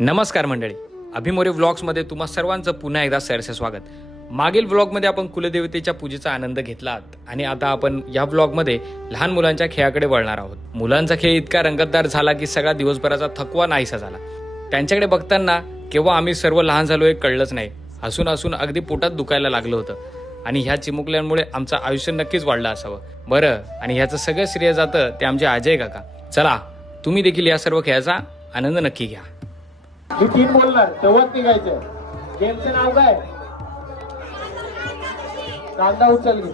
नमस्कार मंडळी, अभिमोरे व्लॉग्समध्ये तुम्हा सर्वांचं पुन्हा एकदा सहर्ष स्वागत. मागील व्लॉगमध्ये आपण कुलदेवतेच्या पूजेचा आनंद घेतला आणि आता आपण या व्लॉगमध्ये लहान मुलांच्या खेळाकडे वळणार आहोत. मुलांचा खेळ इतका रंगतदार झाला की सगळा दिवसभराचा थकवा नाहीसा झाला. त्यांच्याकडे बघताना केव्हा आम्ही सर्व लहान झालो हे कळलंच नाही. हसून हसून अगदी पोटात दुखायला लागलं होतं आणि ह्या चिमुकल्यांमुळे आमचं आयुष्य नक्कीच वाढलं असावं. बरं, आणि ह्याचं सगळं श्रेय जातं ते आमचे अजय काका. चला, तुम्ही देखील या सर्व खेळाचा आनंद नक्की घ्या. मी 3 बोलणार तेव्हाच निघायचं. गेमचं नाव काय? कांदा उचलली,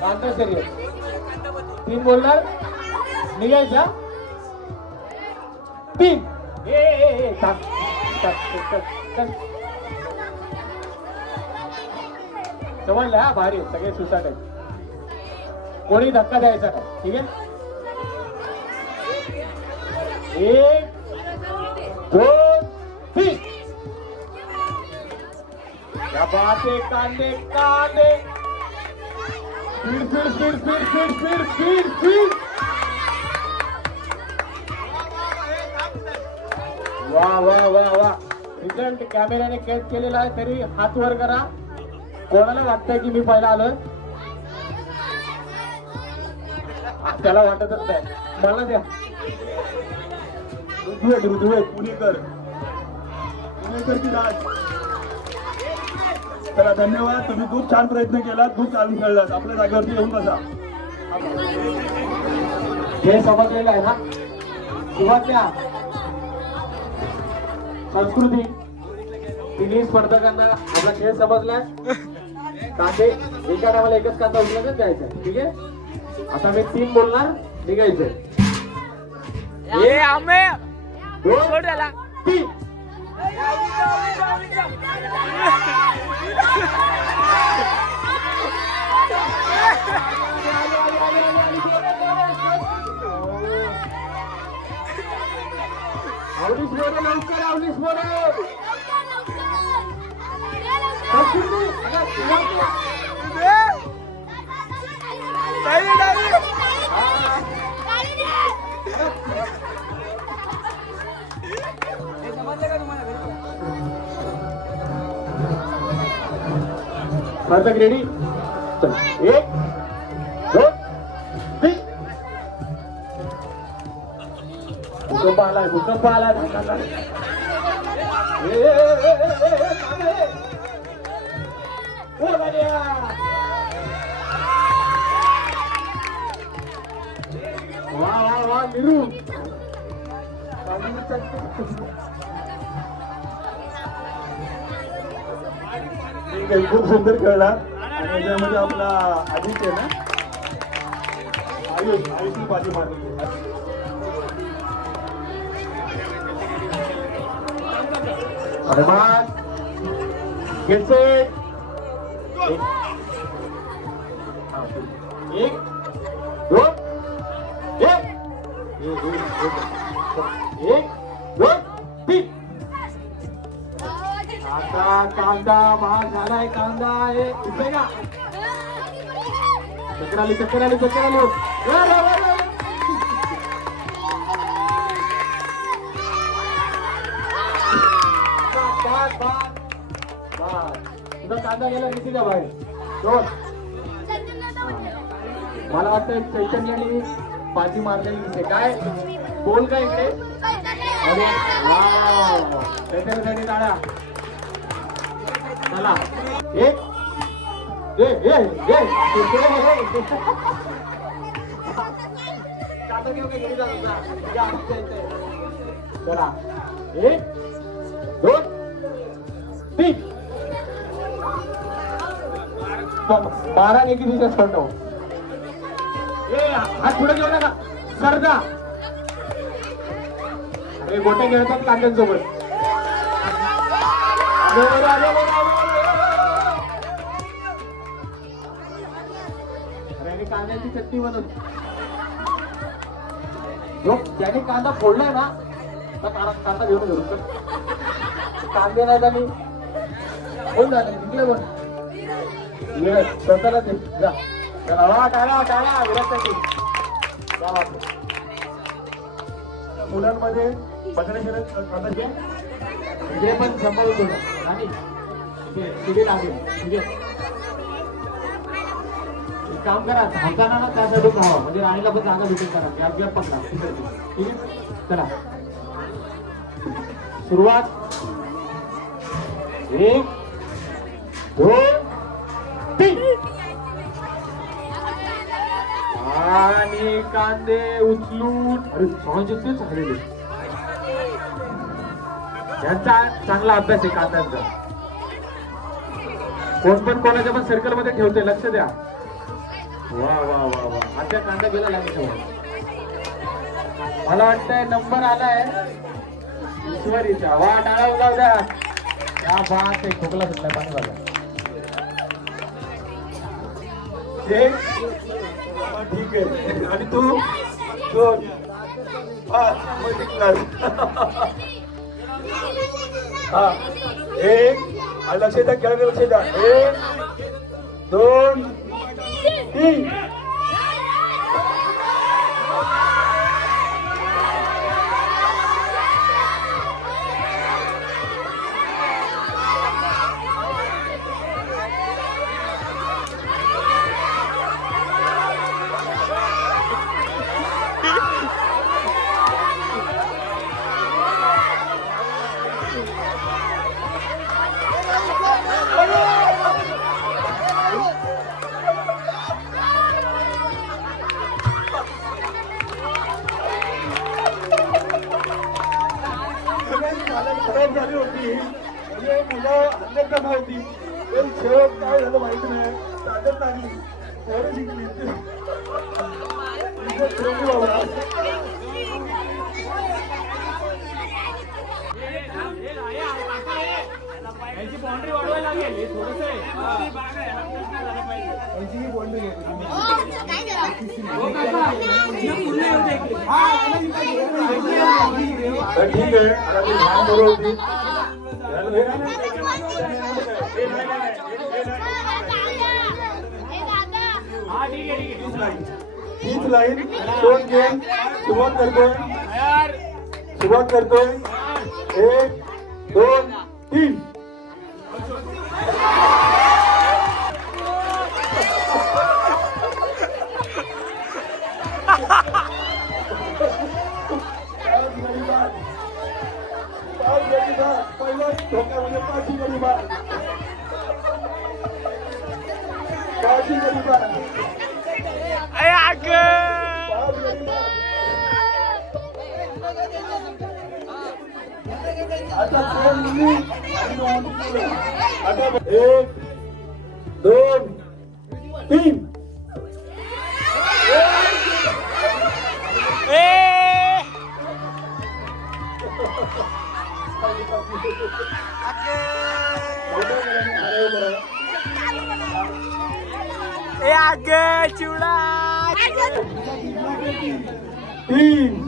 कांदा शर्यत. 3 बोलणार, निघायचा. 3 समजलं? हा, भारी. सगळे सुसाट आहेत, कोणी धक्का द्यायचा नाही. ठीक आहे. 1 2 3. क्या बात है. कांदे कांदे. स्पीड. वा. रिझल्ट कॅमेऱ्याने कैद केलेला आहे, तरी हात वर करा. कोणाला वाटतंय की मी पहिला आलोय? त्याला वाटतच नाही. मला द्या. पुणेकर की राज. चला, धन्यवाद. तुम्ही खूप छान प्रयत्न केला, खूप चालून खेळलात. आपल्या जागेवरती येऊन बसा. हे समजलेलं आहे ना? सुरुवातल्या संस्कृती तिन्ही स्पर्धकांना आपला खेळ समजलाय. कांदे एका टायमाला एकच कांदा उचलूनच द्यायचा. ठीक आहे. आता मी 3 बोलणार, निघायचं. 2 3. आवलीस मोरे. स्पर्धक रेडी. 1 2 3. भूकंप आलाय. वा निरू. खूप सुंदर खेळला. आणि याच्यामध्ये आपला आदित्य ना, आयुषी बाजी मारली. अभिमान घेतोय. 1 2 1 2 3. आता कांदा महाग झालाय. कांदा आहे. इथे का चक्कर आली. तुझा कांदा गेला किती का बाहेर? 2. मला वाटतं चैतन्याने बाजी मारलेली दिसते. काय बोल का इकडे? अरे चैतन्यासाठी टाळ्या. चला, 1 चला. 1 2 3. 12 ने किती दिवस करतो? हात पुढे घेऊ नका. सरजा. अरे गोटे खेळतात कांद्यांसोबत. कांद्याची चटणी बनवली. ज्याने कांदा फोडलाय ना, तर कांदा घेऊन कांदे नाही झाली. कोण झालं? जिंकले कोण? स्वतःला ते जा. टाळा विराटसाठी. मुलांमध्ये बघण्याची आता इकडे पण सांभाळून थोडं आणि इकडे लागेल ठीक आहे. एक काम करा धावताना ना त्या साईडून धावा म्हणजे राणीला पण जागा भेटून करा गॅप गॅप पकडा ठीक आहे. चला सुरुवात 1 2 3 आणि कांदे उचलून अरे सॉंग झालेले यांचा चांगला अभ्यास आहे कांद्यांचा. कोण पण कोणाच्या पण सर्कल मध्ये ठेवते लक्ष द्या. वा वा वा वा आता कांदा गेला लागेल. मला वाटतंय नंबर आलाय ईश्वरीचा. वा टाळा उगाव द्या. त्या बात आहे खोकला सुटला पाणी बघा. ठीक आहे आणि तू 2 5 हा 1 आणि लक्ष द्या खेळाकडे लक्ष द्या 1 2 3 खराब झाली होती म्हणजे मुलं अनेकदा नव्हती पण शेवट काय झालं माहिती नाही. ताकद लागली पोरं जिंकली. बाबा बाउंड्री वाढवायला लागेल थोडस तर ठीक आहे आता ती लहान पोरं होती. तीच लाईन शोध घेऊन सुरुवात करतोय 1 2 3 पहिला धोक्यामध्ये 5 गरीबात आता 2 मिनिट आता 1 2 3 चिवडा 3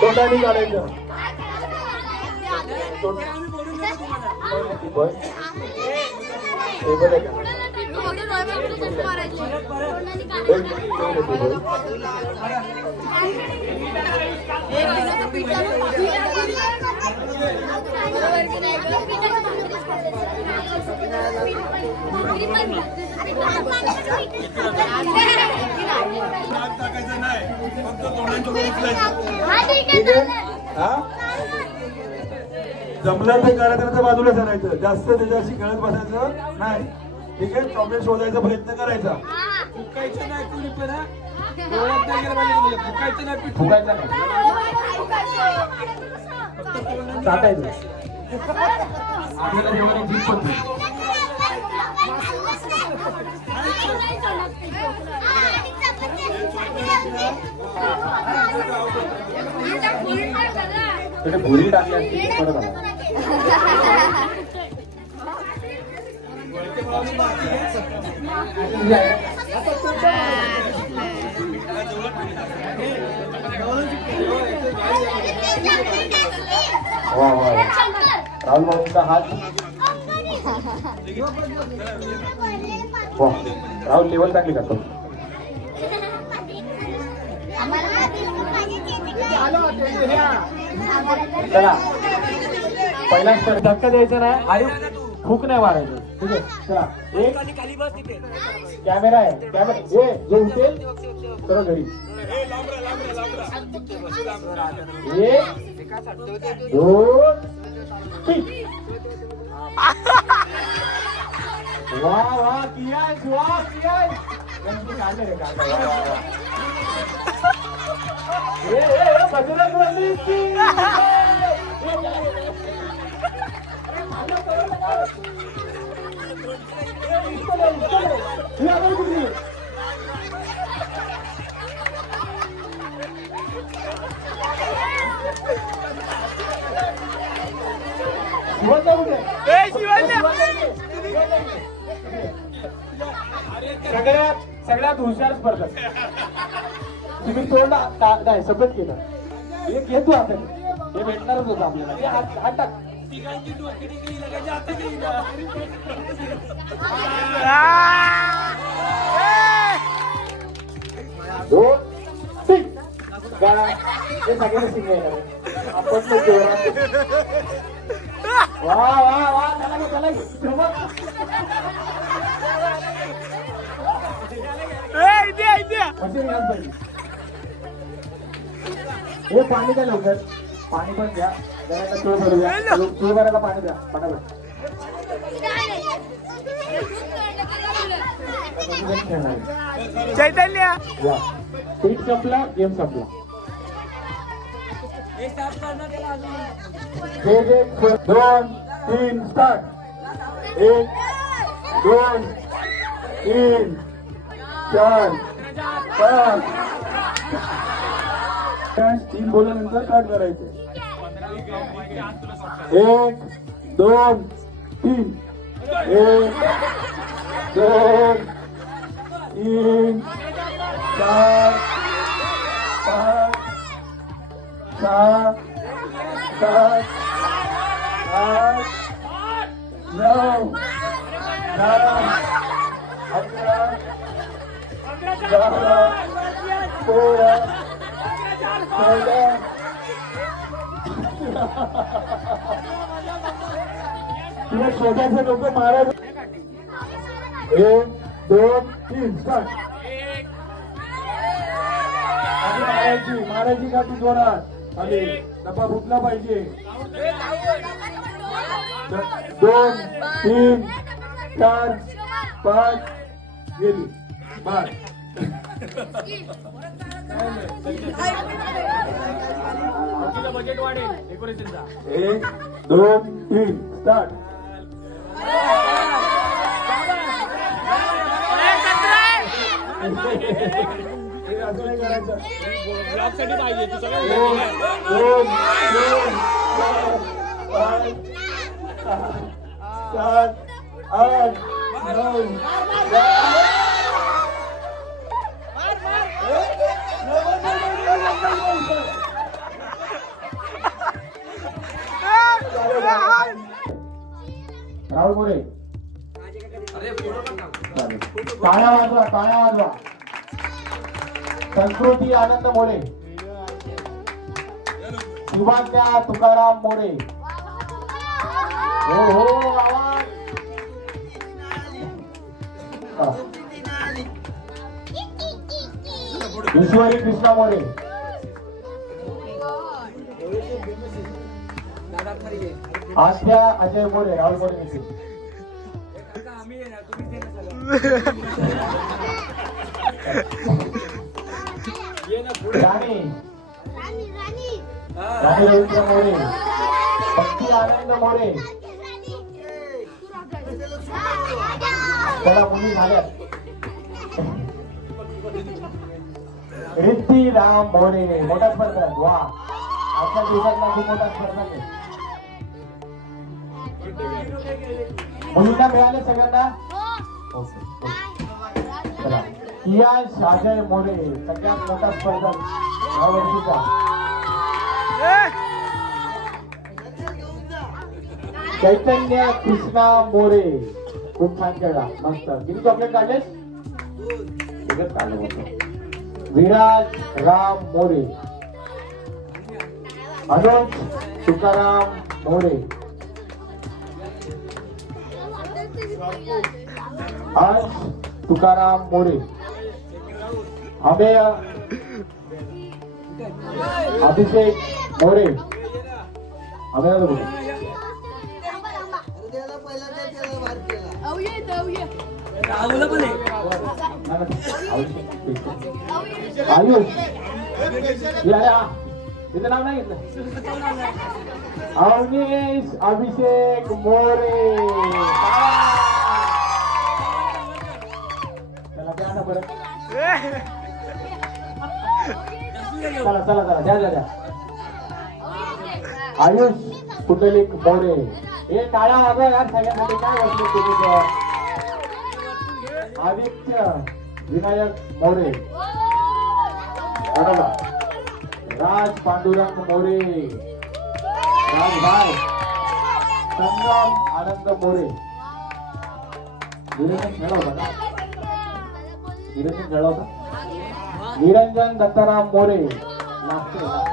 तोंडानी काढायचं. जमलं तर करायचं बाजूला सरायचं. जास्त त्याच्याशी खेळत बसायचं नाही. ठीक आहे. चॉकलेट शोधायचा प्रयत्न करायचा. फुकायचं नाही कुणी पण डोळ्यात नाही गेलं पाहिजे. फुकायचं नाही पीठ फुगायचं नाही चाटायचं. आपल्याला जेवढे जीप होती भुरी टाकली असती परत आला. वा वा राहुल भाऊंचा हात वा राहुल लेवल चांगली करतो. चला पहिला धक्का द्यायचा नाही आणि फूक नाही मारायचं. ठीक आहे चला एक कॅमेरा आहे कॅमेरा जे उठेल तर घरी. एक दोन तीन. वा वा कियास वा कियास काढले रे काढले. बजरंग बली की सगळ्यात हुशार स्पर्धक तुम्ही तोंड नाही सगळं केलं. एक घेतो आता हे भेटणारच होतं आपल्याला. हात टाक. दोन तीन हे सगळ्यांना शिकायला आपण वा वा वा त्याला हे पाणी द्या लवकर. पाणी पण द्या जरा चूळ भरूया. चूळ भरायला पाणी द्या पटापट. चैतन्य पीठ संपला गेम संपला. दोन तीन स्टार्ट. एक दोन तीन चार पाच. तीन बोलल्यानंतर स्टार्ट करायचे. एक दोन तीन. एक दोन तीन चार पाच सहा सात आठ 9 10 11 12 13 14 तुला छोट्याचे लोक महाराज. 1 2 3 स्टार्ट. महाराजी का तू जोरात आले डबा फुटला पाहिजे. 2 3 4 5 गेली बार. बजेट वाढेल डेकोरेशनचा. 1 2 3 स्टार्ट. ब्लॉग साठी पाहिजे तू सगळं. 2 3 4 5 7 8 9 राहुल मोरे. टाळ्या वाजवा टाळ्या वाजवा. संस्कृती आनंद मोरे. शिवाज्ञा तुकाराम मोरे. हो हो आवाज. ईश्वरी कृष्णा मोरे. आस्या अजय मोरे. राहुल मोरे देखील. राणी राणी रवींद्र मोरे. भक्ती आनंद मोरे. त्याला मुली झाल्यात. रिद्धी राम मोरे. मोठा स्पर्धक. वा आजच्या दिवसातला खूप मोठा स्पर्धक आहे. मुलींना मिळाले सगळ्यांना. चला कियाश अजय मोरे सगळ्यात मोठा स्पर्धक या वर्षीचा. चैतन्य कृष्णा मोरे खूप छान खेळला मस्त. किती चॉकलेट काढलेस? एकच काढलं मस्त. विराज राम मोरे, अनुज तुकाराम मोरे, हर्ष तुकाराम मोरे, अमेय अभिषेक मोरे, अमेय मोरे. राहुल पण आहे. आयुष या तिचं नाव नाही घेतलं. अवनीश अभिषेक मोरे. चला द्या ना बरं. चला चला चला द्या द्या द्या. आयुष पुतलिक मोरे. हे टाळा वाजवा यार सगळ्यांसाठी. काय वाटलं तुम्ही? आदित्य विनायक मोरे, राज पांडुरंग मोरे, राजभाई संग्राम आनंद मोरे. निरंजन खेळला होता का? निरंजन खेळला होता. निरंजन दत्ताराम मोरे लागते लागते.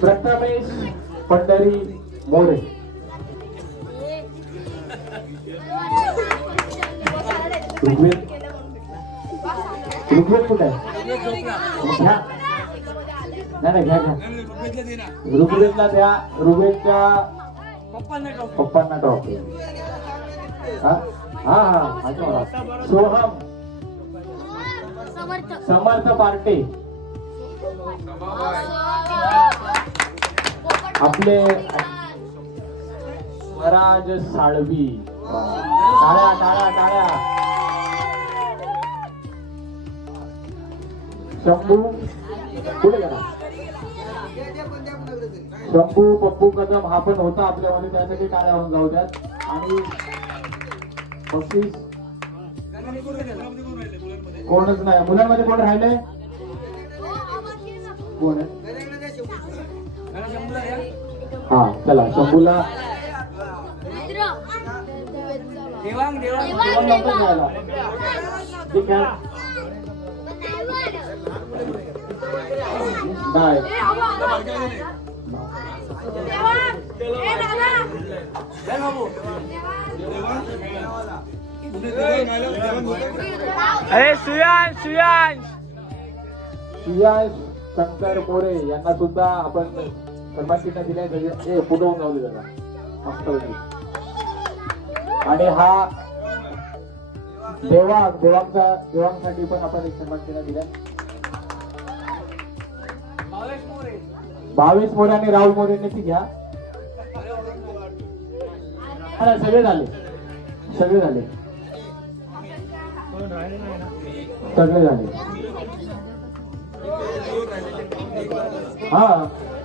प्रथमेश पंढरी मोरे. ऋग्वेद ऋग्वेद कुठे आहे? घ्या नाही घ्या घ्या. ऋग्वेदला द्या. ऋग्वेदच्या पप्पांना ट्रॉफी. हा हा हा. सोहम समर्थ पार्टे आपले स्वराज साळवी. टाळ्या टाळ्या टाळ्या. शंभू कुठे गेला? शंभू पप्पू कदम हा पण होता आपल्यामध्ये. त्यासाठी टाळ्या होऊन जाऊ द्यात. आणि बक्षीस कोणच नाही. मुलांमध्ये कोण राहिले? कोण आहे? हा चला शंभूला देवांग कोण नंतर घ्यायला. ठीक आहे. नाही अरे सुयांश सुयांश सियाश शंकर मोरे यांना सुद्धा आपण सन्मान चिन्ह दिले. हे पुढे जाऊ दे मस्त होती. आणि हा देवांसाठी पण आपण एक सन्मान चिन्ह दिला. भावेश मोरे आणि राहुल मोरेने ती घ्या. सगळे झाले सगळे झाले सगळे झाले. हा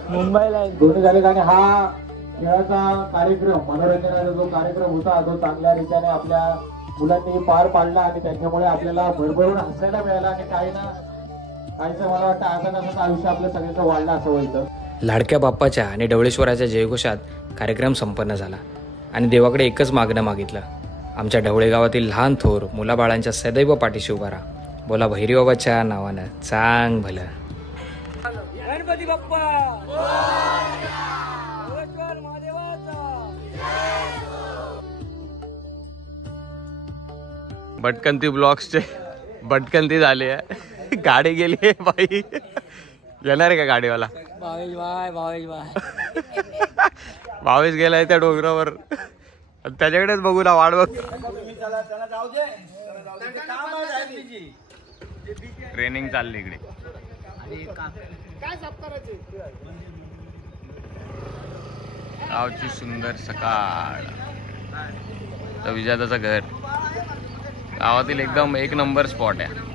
मुंबईला दोन्ही झाले. आणि हा खेळाचा कार्यक्रम मनोरंजनाचा जो कार्यक्रम होता तो चांगल्या रीतीने आपल्या मुलांनी पार पाडला. आणि त्याच्यामुळे आपल्याला भरभरून हसायला मिळाला. आणि काही ना काहीच मला वाटतं असं नसं आयुष्य आपलं सगळ्यांचं वाढलं असं व्हायचं. लाडक्या बाप्पाच्या आणि ढवळेश्वराच्या जयघोषात कार्यक्रम संपन्न झाला आणि देवाकडे एकच मागणं मागितलं. आमच्या ढवळे गावातील लहान थोर मुलाबाळांच्या सदैव पाठीशी उभा राहा. बोला भैरीबाबाच्या नावानं चांग भलं. गणपती बाप्पा महादेवाचा. भटकंती ब्लॉक्सचे भटकंती झाली आहे. गाडी गेली आहे बाई. येणार आहे का गाडीवाला? भावेश भाई भावेश गेलाय त्या डोंगरावर. त्याच्याकडेच बघू ना वाट बघ. ट्रेनिंग चालली इकडे. गावची सुंदर सकाळ. तर विजाताचं घर गावातील एकदम एक नंबर स्पॉट आहे.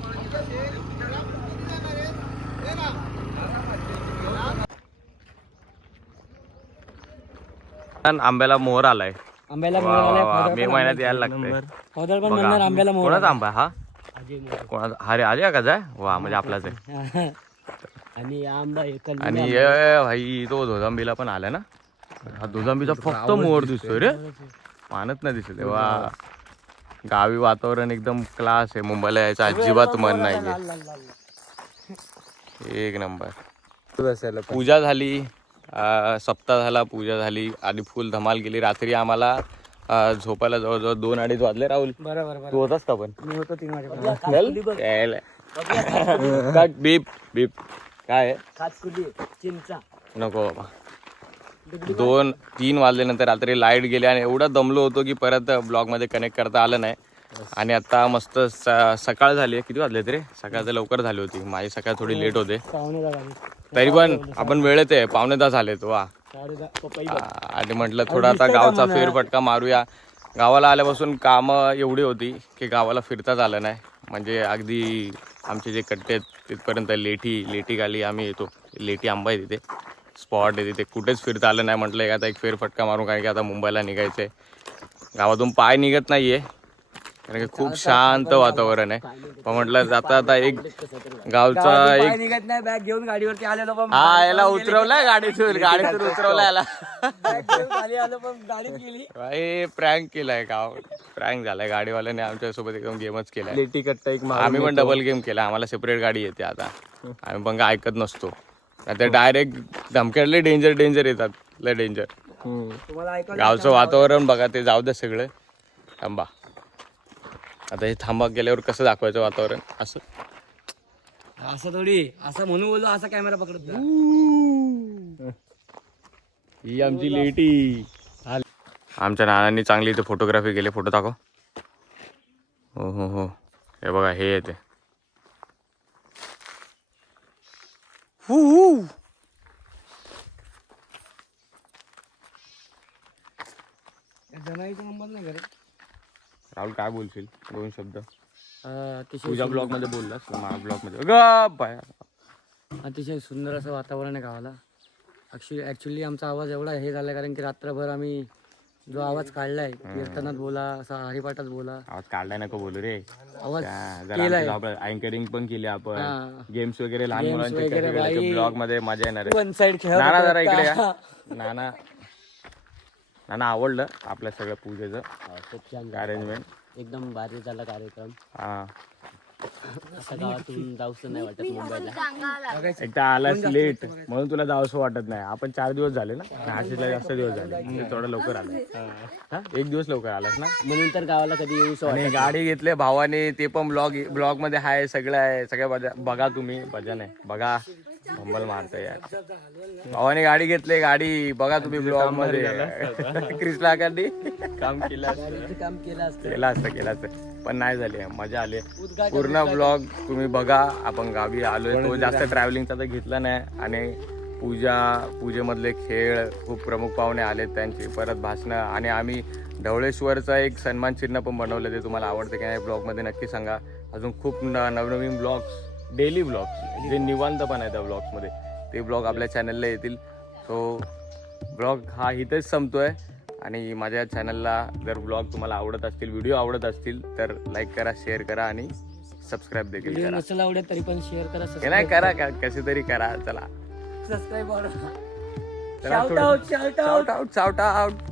आंब्याला मोहर आलाय. आंब्याला वा, वा, वा. मे महिन्यात यायला लागतंय. फौदल पण बघा. म्हणणार आंब्याला मोहर कोणाचा आंबा हा? कोणाचा? अरे अजय का जाय वा, म्हणजे आपलाच आहे. आणि आंबा आणि भाई तो धोजांबीला पण आलाय ना. हा धोजांबीचा फक्त मोहर दिसतोय रे, पानच नाही दिसत. वा, गावी वातावरण एकदम क्लास आहे. मुंबईला यायचं अजिबात मन नाहीये. एक नंबर. पूजा झाली, सप्ताह झाला, पूजा झाली आणि फुल धमाल केली. रात्री आम्हाला झोपायला जवळजवळ 2-2:30 वाजले. राहुल बरोबर तू होतास का पण? मी होतो 3 वाजेपर्यंत. काय बीप बीप काय आहे? खातकुली चिंचा नको बाबा. 2-3 वाजल्यानंतर रात्री लाईट गेली आणि एवढा दमलो होतो की परत ब्लॉग मध्ये कनेक्ट करता आलं नाही. आणि आता मस्त सकाळ झाली. किती वाजले रे? सकाळ तर लवकर झाली होती. माझी सकाळ थोडी लेट होते, तरी पण आपण वेळेत आहे. 9:15 झालेत. वा. आणि म्हटलं थोडा आता गावचा फेरफटका मारूया. गावाला आल्यापासून कामं एवढी होती की गावाला फिरताच आलं नाही. म्हणजे अगदी आमचे जे कट्टे आहेत तिथपर्यंत लेटी गाली आम्ही येतो. लेटी आंबा आहे तिथे, स्पॉट आहे तिथे, कुठेच फिरता आलं नाही. म्हटलं आता एक फेरफटका मारून, कारण की आता मुंबईला निघायचं आहे. गावातून पाय निघत नाहीये कारण की खूप शांत वातावरण आहे. पण म्हटलं जाता आता एक गावचा एक निघत नाही. बॅग घेऊन गाडीवरती आलेलो पण हा याला उतरवलाय गाडीतून उतरवलाय याला. खाली आलो पण गाडीत गेली. भाई प्रँक केलाय, गाव प्रँक झालाय. गाडीवाल्याने आमच्या सोबत एकदम गेमच केलाय. लेटी कट्टा एक आम्ही पण डबल गेम केला. आम्हाला सेपरेट गाडी येते आता. आम्ही पण काय ऐकत नसतो. आता डायरेक्ट धमक्यातले डेंजर येतात. लय डेंजर. तुम्हाला ऐकायला गावचं वातावरण बघा, ते जाऊ दे सगळं. थांबा आता हे थांबा गेल्यावर कसं दाखवायचं वातावरण असं. असं थोडी असं म्हणून बोललो, असा कॅमेरा पकडत जा. ही आमची लेटी. आमच्या नानांनी चांगली इथे फोटोग्राफी केली. फोटो दाखव. हो हो हो, हे बघा हे येते. जनाईचा नंबर नाही घरी. राहुल काय बोलशील? 2 शब्द अतिशय तुझ्या ब्लॉग मध्ये बोललास का माझ्या ब्लॉग मध्ये? अतिशय सुंदर असं वातावरण आहे गावाला. ॲक्च्युली आमचा आवाज एवढा हे झाला कारण की रात्रभर आम्ही जो आवाज काढलाय, कीर्तनात बोला, असा हरिपाठात बोला, आवाज काढलाय नको बोलू रे. आवाज जरा अँकरिंग पण केली आपण. गेम्स वगैरे लहान मुलांचे ब्लॉग मध्ये मजा येणार आहे. वन साइड खेळ. नाना जरा इकडे या. नाना आवडलं आपल्या सगळ्या पूजेचं खूप छान अरेंजमेंट. एकदम भारी झाला कार्यक्रम. हा, असं गावातून जाऊचं नाही वाटत मुंबईला. एकदा आलास लेट म्हणून तुला जावंसं वाटत नाही. आपण 4 दिवस झाले ना, नाशिकला जास्त दिवस झाले. थोडं लवकर आला. 1 दिवस लवकर आलास ना, म्हणून तर गावाला कधी येऊ. आणि गाडी घेतले भावाने, ते पण ब्लॉग मध्ये आहे. सगळं आहे, सगळ्या बघा तुम्ही. भजन आहे बघा, भंबल मारतोय यार. भावाने गाडी घेतली, गाडी बघा तुम्ही ब्लॉग मध्ये. क्रिसला काम केलं असतं पण नाही झाले. मजा आली. पूर्ण ब्लॉग तुम्ही बघा. आपण गावी आलोय, तो जास्त ट्रॅव्हलिंगचा तर घेतला नाही. आणि पूजेमधले खेळ, खूप प्रमुख पाहुणे आले त्यांची, परत भाषणं. आणि आम्ही ढवळेश्वरचा एक सन्मान चिन्ह पण बनवलं. ते तुम्हाला आवडतं की नाही ब्लॉगमध्ये नक्की सांगा. अजून खूप नवनवीन ब्लॉग्स, डेली ब्लॉग्स जे निवांत पण आहेत त्या ब्लॉग्समध्ये, ते ब्लॉग आपल्या चॅनलला येतील. सो ब्लॉग हा इथेच संपतोय. आणि माझ्या चॅनलला जर ब्लॉग तुम्हाला आवडत असतील, व्हिडिओ आवडत असतील तर लाईक करा, शेअर करा आणि सबस्क्राईब देखील करा. नसेल आवडत तरी पण शेअर करा. हे नाही करा, कसे तरी करा. चला सबस्क्राईब. Shout out.